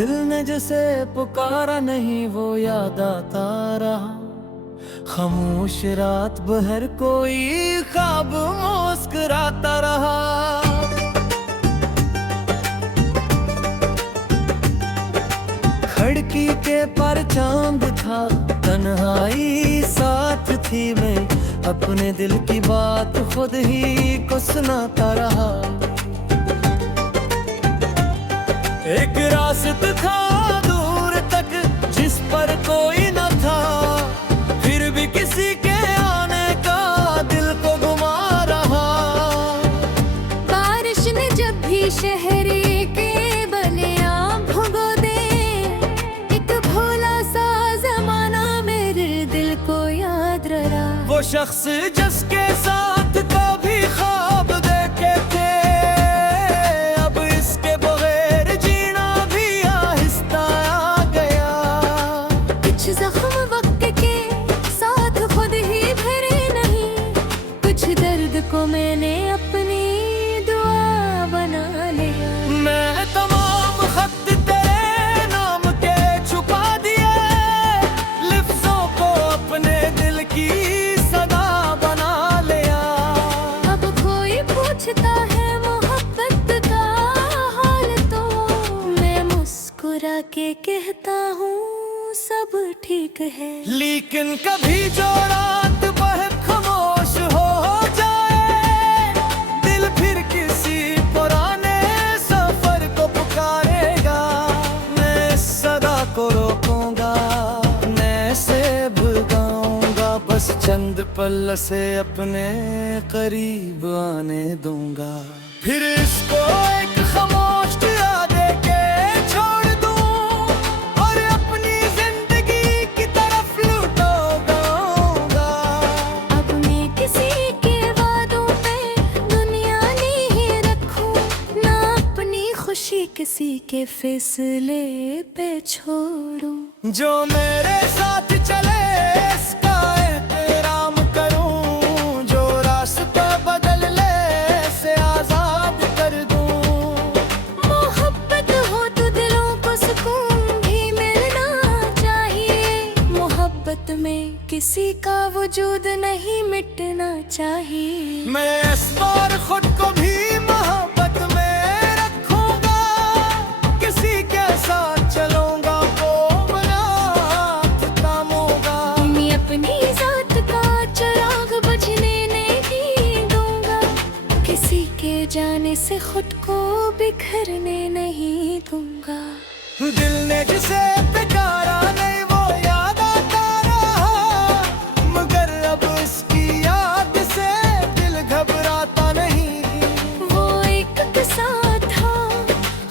दिल ने जिसे पुकारा नहीं वो याद आता रहा। खामोश रात भर कोई ख्वाब मुस्कुराता रहा। खिड़की के पर चांद था, तन्हाई साथ थी। मैं अपने दिल की बात खुद ही को सुनाता रहा। एक रास्ता था दूर तक जिस पर कोई न था, फिर भी किसी के आने का दिल को घुमा रहा। बारिश ने जब भी शहरी के बलियां भुगो दे, एक भोला सा जमाना मेरे दिल को याद रहा। वो शख्स जिसके साथ कभी ख्वाब देखे थे, अब इसके बगैर जीना भी आहिस्ता आ गया। कुछ जख्म वक्त के साथ खुद ही भरे नहीं, कुछ दर्द को मैंने अपनी दुआ बना लिया। मैं तमाम खत तेरे नाम के छुपा दिए, लिफ्ज़ों को अपने दिल की सदा बना लिया। अब कोई पूछता है मोहब्बत का हाल, तो मैं मुस्कुरा के कहता हूँ सब ठीक है। लेकिन कभी जो रात बहुत खामोश हो जाए, दिल फिर किसी पुराने सफर को पुकारेगा। मैं सदा को रोकूंगा, मैं से भुलाऊंगा, बस चंद पल से अपने करीब आने दूंगा। फिर इसको एक खामोश याद के छोड़ दूं और अपनी जिंदगी की तरफ लौटूंगा। अब मैं किसी के वादों पे दुनिया नहीं रखूं, ना अपनी खुशी किसी के फैसले पे छोड़ूं। जो मेरे साथ चले इसका एहतराम करूं, जो रास्ता बदल ले से आजाद कर दूं। मोहब्बत हो तो दिलों को सुकून भी मिलना चाहिए। मोहब्बत में किसी का वजूद नहीं मिटना चाहिए। मैं इस बार खुद को भी मोहब्बत में रखूंगा, किसी के साथ चलूंगा वो बना थामूंगा। मैं अपनी जात का चिराग बुझने नहीं दूंगा, किसी के जाने से खुद को बिखरने नहीं दूंगा। दिल ने जिसे पुकारा नहीं वो याद आता रहा, मगर अब इसकी याद से दिल घबराता नहीं। वो एक किस्सा था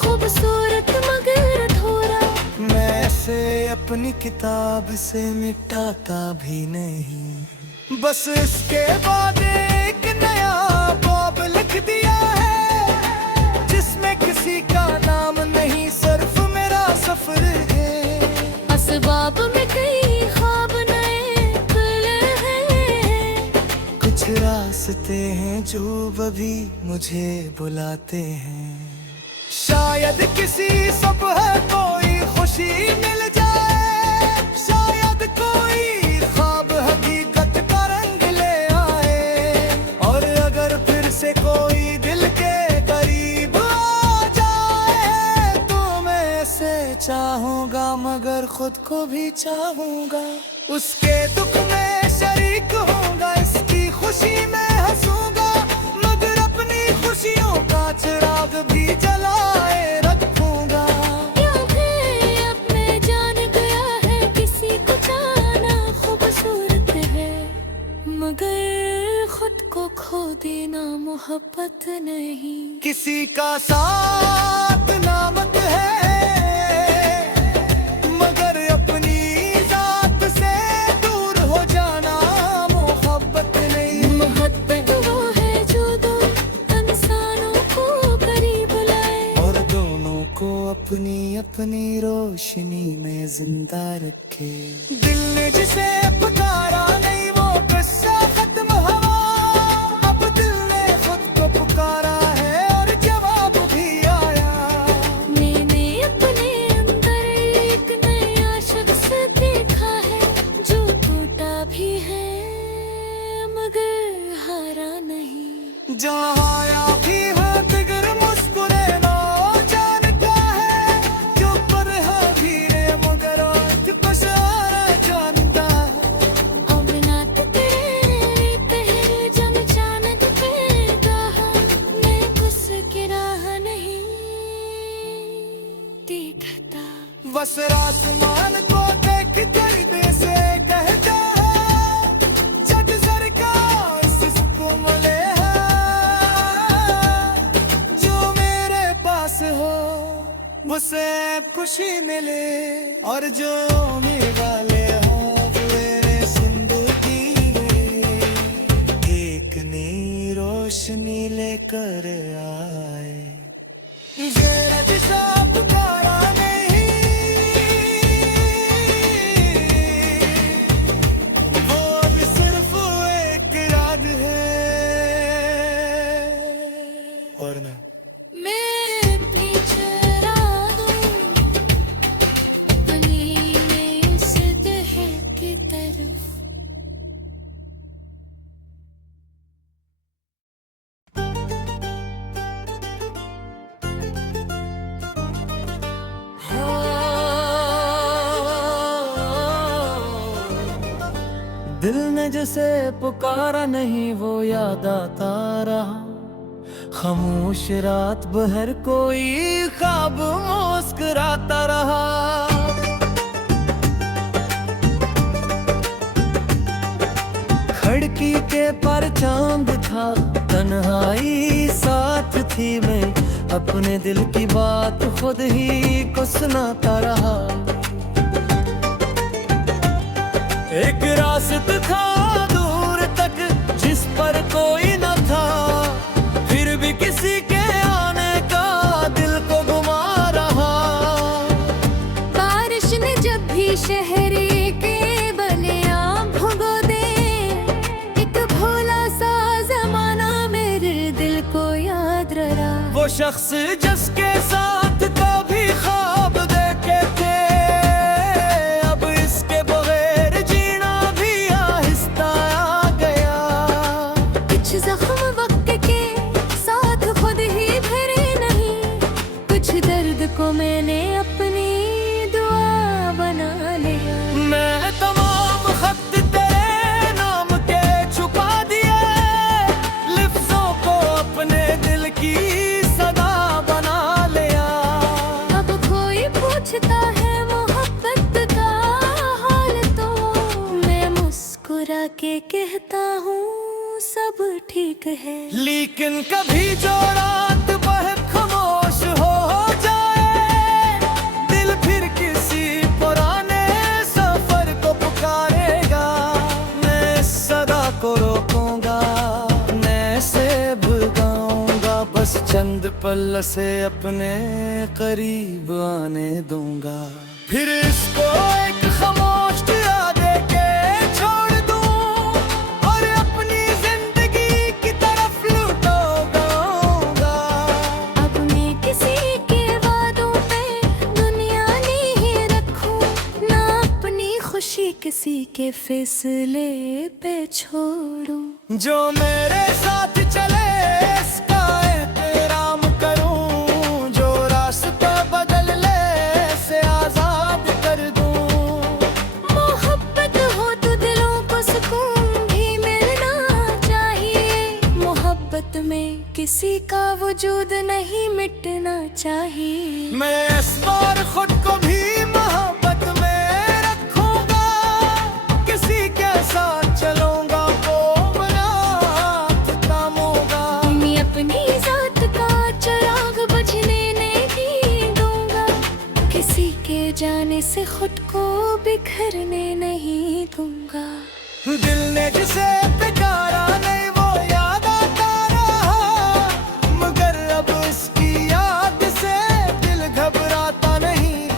खूबसूरत मगर थोड़ा, मैं इसे अपनी किताब से मिटाता भी नहीं। बस इसके बाद एक नया बाब लिख दिया है, जिसमें किसी का नाम नहीं सिर्फ मेरा सफर है। असबाब में कई ख्वाब नए खुले हैं, कुछ रास्ते हैं जो अभी मुझे बुलाते हैं। शायद किसी सुबह कोई खुशी मिल जाए, शायद कोई ख्वाब हकीकत का रंग ले आए। और अगर फिर से कोई दिल के करीब आ जाए, तो मैं इसे चाहूंगा मगर खुद को भी चाहूंगा। उसके दुख में शरीक होऊंगा, इसकी खुशी में हंसूंगा, मगर अपनी खुशियों का चिराग भी जलाए रखूंगा। या फिर अब मैं जान गया है किसी को जाना खूबसूरत है, मगर खुद को खो देना मोहब्बत नहीं। किसी का साथ नामत है, मगर अपनी जात से दूर हो जाना मोहब्बत नहीं। मोहब्बत वो है जो दो इंसानों को करीब लाए, और दोनों को अपनी अपनी रोशनी में जिंदा रखे। दिल ने जिसे पुकारा नहीं वो किस्सा खत्म हुआ, अब दिल ने खुद को पुकारा है और जवाब भी आया। मैंने अपने खुशी मिले, और जो उम्मीद वाले हों मेरे जिंदगी एक नई रोशनी लेकर आए। जरा दिशा पुकारा नहीं, वो अब सिर्फ एक याद है। और ना मैं पीछे की तरफ। दिल ने जिसे पुकारा नहीं वो याद आता रहा, खामोश रात भर कोई ख्वाब मुस्कुराता रहा। खिड़की के पर चांद था, तन्हाई साथ थी, मैं अपने दिल की बात खुद ही को सुनाता रहा। एक रास्ता था दूर तक जिस पर कोई न था, फिर भी किसी के आने का दिल को घुमा रहा। बारिश ने जब भी शहरी के बलियां भुगो दे, एक भोला सा जमाना मेरे दिल को याद रहा। वो शख्स जिसके साथ कभी ख्वाब देखे थे, अब इसके बगैर जीना भी आहिस्ता आ गया। कुछ जख्म वक्त के साथ खुद ही भरे नहीं, कुछ दर्द को मैंने अपनी दुआ बना लिया। मैं तमाम खत तेरे नाम के छुपा दिए, लफ्जों को अपने दिल की सदा बना लिया। अब कोई पूछता है मोहब्बत का हाल, तो मैं मुस्कुरा के कहता हूँ सब ठीक है। लेकिन कभी जो रात बहुत खामोश हो जाए, दिल फिर किसी पुराने सफर को पुकारेगा। मैं सदा को रोकूंगा, मैं से भगाऊंगा, बस चंद पल से अपने करीब आने दूंगा। फिर इसको एक खामोश याद के छोड़ दूं, और अपनी जिंदगी की तरफ लौटूंगा। अब मैं किसी के वादों पे दुनिया नहीं रखूं, ना अपनी खुशी किसी के फैसले पे छोड़ूं। जो मेरे साथ चले इसका एहतराम करूं, जो रास्ता बदल ले से आजाद कर दूं। मोहब्बत हो तो दिलों को सुकून भी मिलना चाहिए, मोहब्बत में किसी का वजूद नहीं मिटना चाहिए। मैं इस बार खुद को भी मोहब्बत में रखूंगा, किसी के साथ चलूंगा वो बना थामूंगा। मैं अपनी जात का चिराग बुझने नहीं दूंगा, किसी के जाने से खुद को बिखरने नहीं दूंगा। दिल ने जिसे पुकारा नहीं वो याद आता रहा, मगर अब इसकी याद से दिल घबराता नहीं।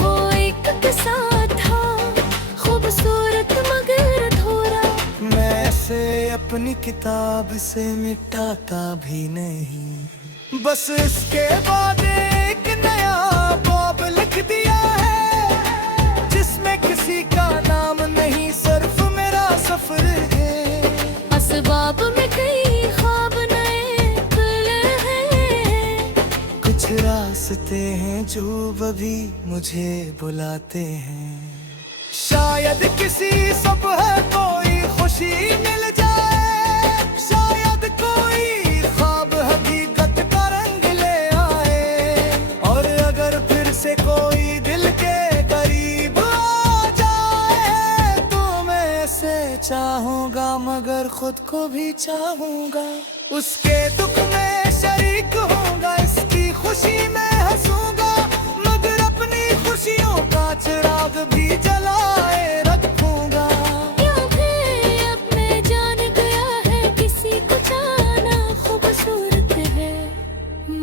वो एक किस्सा था खूबसूरत मगर थोड़ा, मैं से अपनी किताब से मिटाता भी नहीं, बस इसके बाद एक नया बाब लिख दिया है, जिसमें किसी का नाम नहीं सिर्फ मेरा सफर है। असबाब में कई ख्वाब नए खुले हैं, कुछ रास्ते हैं जो अभी मुझे बुलाते हैं। शायद किसी सुबह कोई खुशी मिल जाए, शायद कोई ख्वाब हकीकत का रंग ले आए, और अगर फिर से कोई दिल के करीब आ जाए, तो मैं ऐसे चाहूंगा मगर खुद को भी चाहूंगा। उसके दुख में शरीक होऊंगा, इसकी खुशी में हंसूंगा, मगर अपनी चिराग भी जलाए रखूंगा। या फिर अब मैं जान गया है किसी को जाना खूबसूरत है,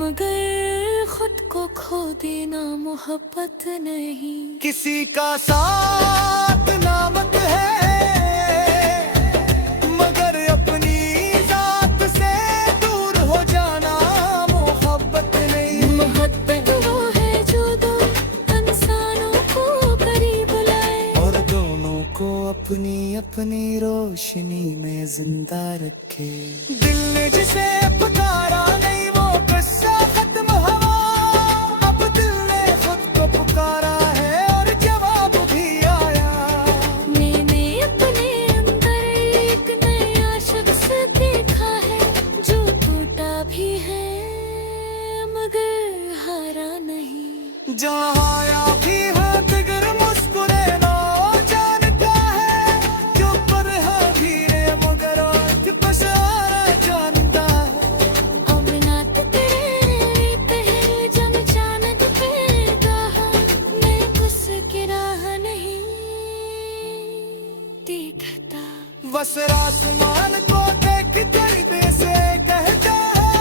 मगर खुद को खो देना मोहब्बत नहीं। किसी का साथ नामत है, मगर अपनी जात से दूर हो जाना मोहब्बत नहीं। मोहब्बत वो है जो दो इंसानों को करीब लाए, और दोनों को अपनी अपनी रोशनी में जिंदा रखे। दिल ने जिसे पुकारा नहीं वो किस्सा खत्म हुआ, अब दिल ने खुद को पुकारा है और जवाब भी आया। मैंने अपने अंदर एक नया शख्स देखा है, जो टूटा भी है मगर हारा नहीं। जहाँ आया भी है दिगर मुस्कुरे ना जानता है, जो पर है धीरे मगर आज कुछ आना जानता है। अब ना तेरे पहले जब चांद पे कहा, मैं उसकी राह नहीं देखता। बस आसमान को देख तरीके से कहता है,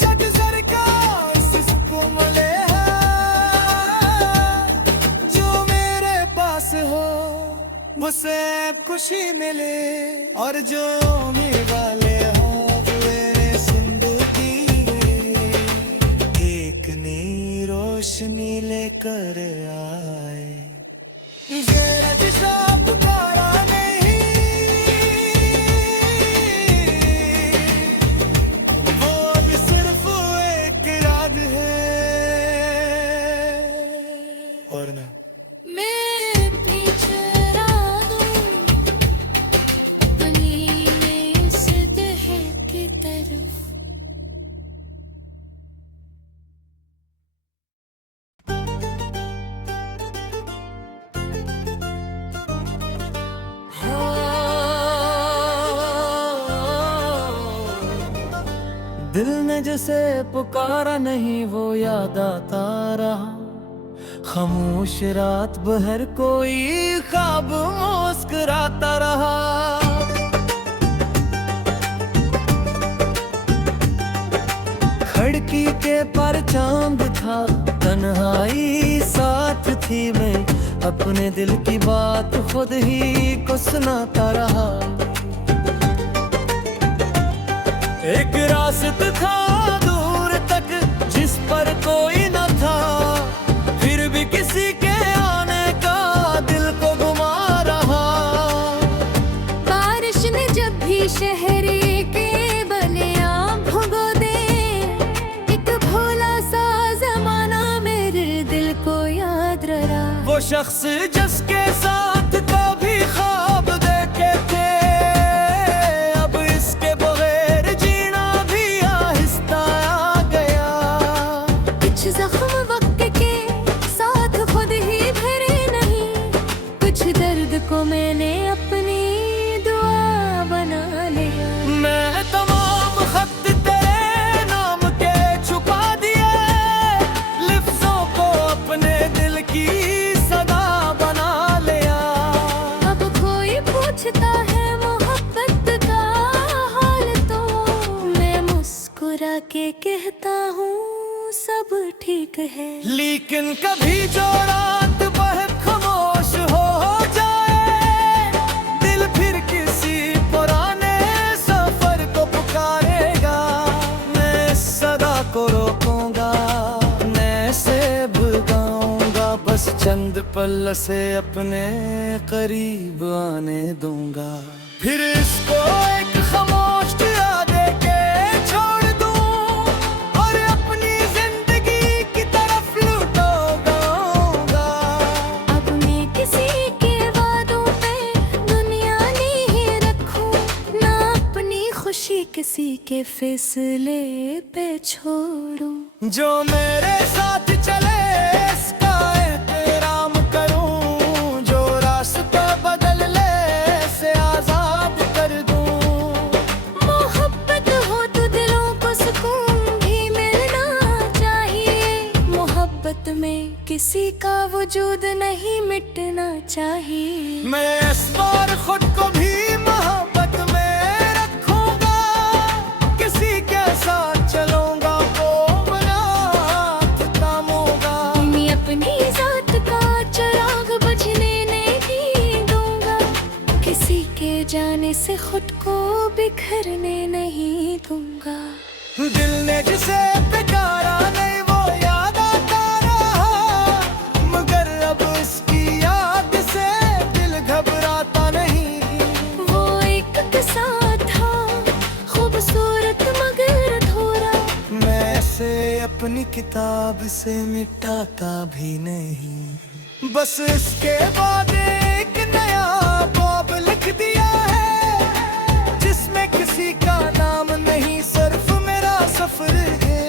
जग सरकार सिसको मिले है, जो मेरे पास हो उसे खुशी मिले, और जो होने वाले हो वे जिंदगी एक नई रोशनी लेकर आए। ये दिशा पुकारा नहीं, वो अब सिर्फ एक याद है, और ना मैं पीछे अपनी इस दहर की तरफ। दिल ने जिसे पुकारा नहीं वो याद आता रहा, खामोश रात भर कोई ख्वाब मुस्कुराता रहा। खिड़की के पर चांद था, तन्हाई साथ थी, मैं अपने दिल की बात खुद ही को सुनाता रहा। एक रास्ता था दूर तक जिस पर कोई न था, फिर भी किसी के आने का दिल को घुमा रहा। बारिश ने जब भी शहर के बलियां भुगो दे, एक भोला सा जमाना मेरे दिल को याद रहा। वो शख्स जिसके साथ कभी ख्वाब देखे थे, अब इसके बगैर जीना भी आहिस्ता आ गया। कुछ जख्म वक्त के साथ खुद ही भरे नहीं, कुछ दर्द को मैंने अपनी दुआ बना लिया। मैं तमाम खत तेरे नाम के छुपा दिए, लिफ्ज़ों को अपने दिल की सदा बना लिया। अब कोई पूछता है मोहब्बत का हाल, तो मैं मुस्कुरा के कहता हूँ सब ठीक है। लेकिन कभी जो रात बहुत खामोश हो जाए, दिल फिर किसी पुराने सफर को पुकारेगा। मैं सदा को रोकूंगा, मैं से भुलाऊंगा, बस चंद पल से अपने करीब आने दूंगा। फिर इसको एक खामोश याद के छोड़ दूं, और अपनी जिंदगी की तरफ लौटूंगा। अब मैं किसी के वादों पे दुनिया नहीं रखूं, ना अपनी खुशी किसी के फैसले पे छोड़ूं। जो मेरे साथ चले इसका एहतराम करूं, जो रास्ता बदल ले से आजाद कर दूं। मोहब्बत हो तो दिलों को सुकून भी मिलना चाहिए, मोहब्बत में किसी का वो वजूद नहीं मिटना चाहिए। मैं इस बार खुद को भी मोहब्बत में रखूंगा, किसी के साथ चलूंगा वो मेरा हाथ थामूंगा। मैं अपनी जात का चिराग बुझने नहीं दूंगा, किसी के जाने से खुद को बिखरने नहीं दूंगा। दिल ने जिसे पुकारा नहीं वो याद आता रहा, मगर अब इसकी याद से दिल घबराता नहीं। वो एक किस्सा था खूबसूरत मगर अधूरा, मैं इसे अपनी किताब से मिटाता भी नहीं। बस इसके बाद एक नया बाब लिख दिया है, जिसमें किसी का नाम नहीं सिर्फ मेरा सफर है।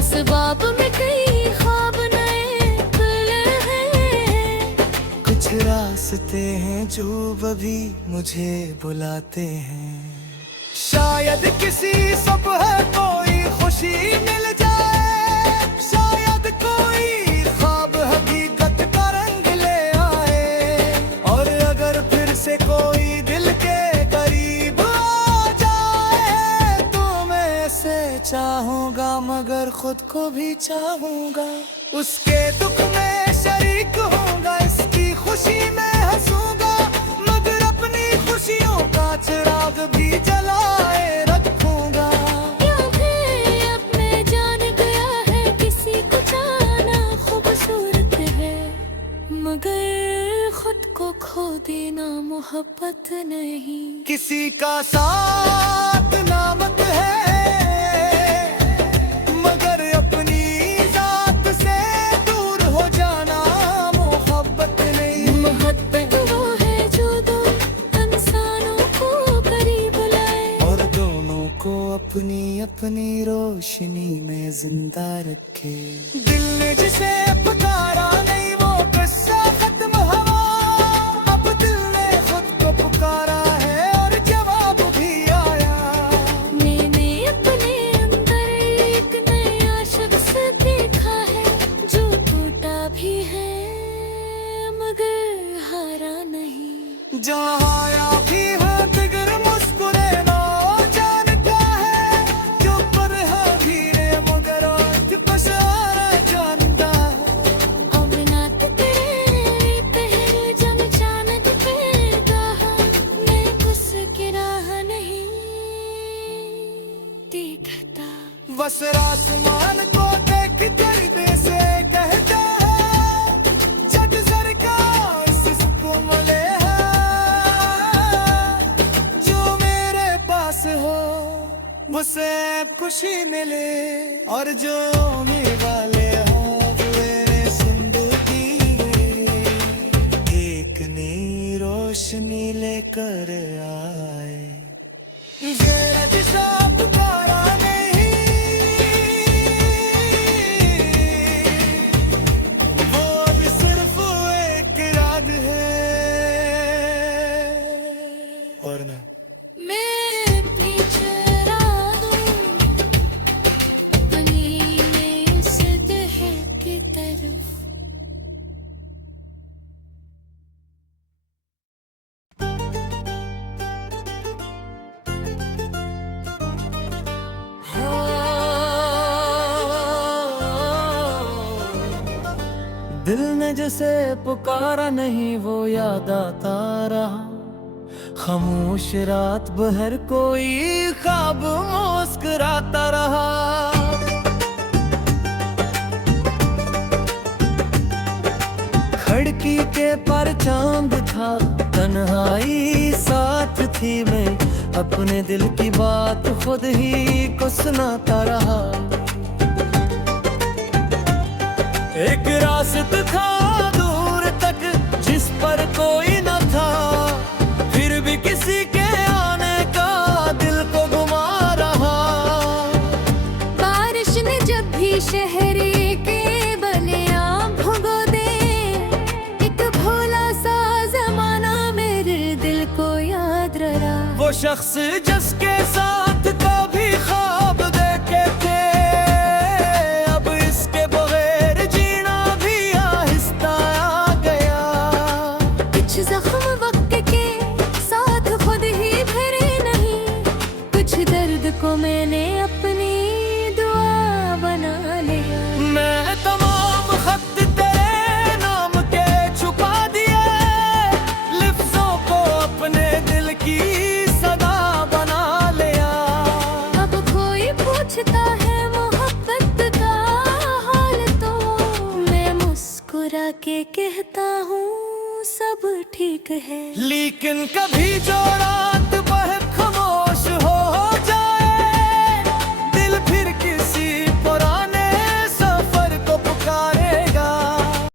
असबाब में कई ख्वाब नए खुले हैं, कुछ रास्ते हैं जो अभी मुझे बुलाते हैं। शायद किसी सुबह कोई खुशी मिल जाए, शायद कोई ख्वाब हकीकत का रंग ले आए। और अगर फिर से कोई दिल के करीब आ जाए, तो मैं इसे चाहूंगा मगर खुद को भी चाहूंगा। उसके दुख में शरीक होऊंगा, इसकी खुशी में हंसूंगा, मगर अपनी खुशियों का चिराग भी जलाए रखूंगा। या फिर अब मैं जान गया है किसी को जाना खूबसूरत है, मगर खुद को खो देना मोहब्बत नहीं। किसी का साथ नामत है, मगर अपनी जात से दूर हो जाना मोहब्बत नहीं। मोहब्बत वो है जो दो इंसानों को करीब लाए, और दोनों को अपनी अपनी रोशनी में जिंदा रखे। दिल ने जिसे पुकारा नहीं वो किस्सा खत्म हुआ, अब दिल ने खुद को पुकारा है और जवाब भी आया। मैंने अपने अंदर एक नया शख्स देखा है, जो टूटा भी है मगर हारा नहीं। जहाँ आया भी है दिगर मुस्कुरे ना जानता है, जो पर है धीरे मगर आज पसारा जानता है। अब ना तेरे पहले जब चांद पे कहा, मैं उसकी राह नहीं देखता। बस आसमान को देख दर्द से कहता है, जग सर का इसको मिले है, जो मेरे पास हो उसे खुशी मिले, और जो होने वाले हो मेरे जिंदगी एक नई रोशनी लेकर आए। मेरा दिशा पुकारा नहीं, वो अब सिर्फ एक याद है। और ना मैं पीछे अपनी इस दहर की तरफ। दिल ने जिसे पुकारा नहीं वो याद आता रहा, खामोश रात भर कोई ख्वाब मुस्कुराता रहा। खिड़की के पर चांद था, तन्हाई साथ थी, मैं अपने दिल की बात खुद ही को सुनाता रहा। एक रास्ता था दूर तक जिस पर कोई न था, फिर भी किसी के आने का दिल को घुमा रहा। बारिश ने जब भी शहर के बलियां भुगो दे, एक भोला सा जमाना मेरे दिल को याद रहा। वो शख्स जिसके साथ कभी ख्वाब देखे थे, अब इसके बगैर जीना भी आहिस्ता पूछता है मोहब्बत का हाल तो मैं मुस्कुरा के कहता हूँ सब ठीक है। लेकिन कभी जोड़ा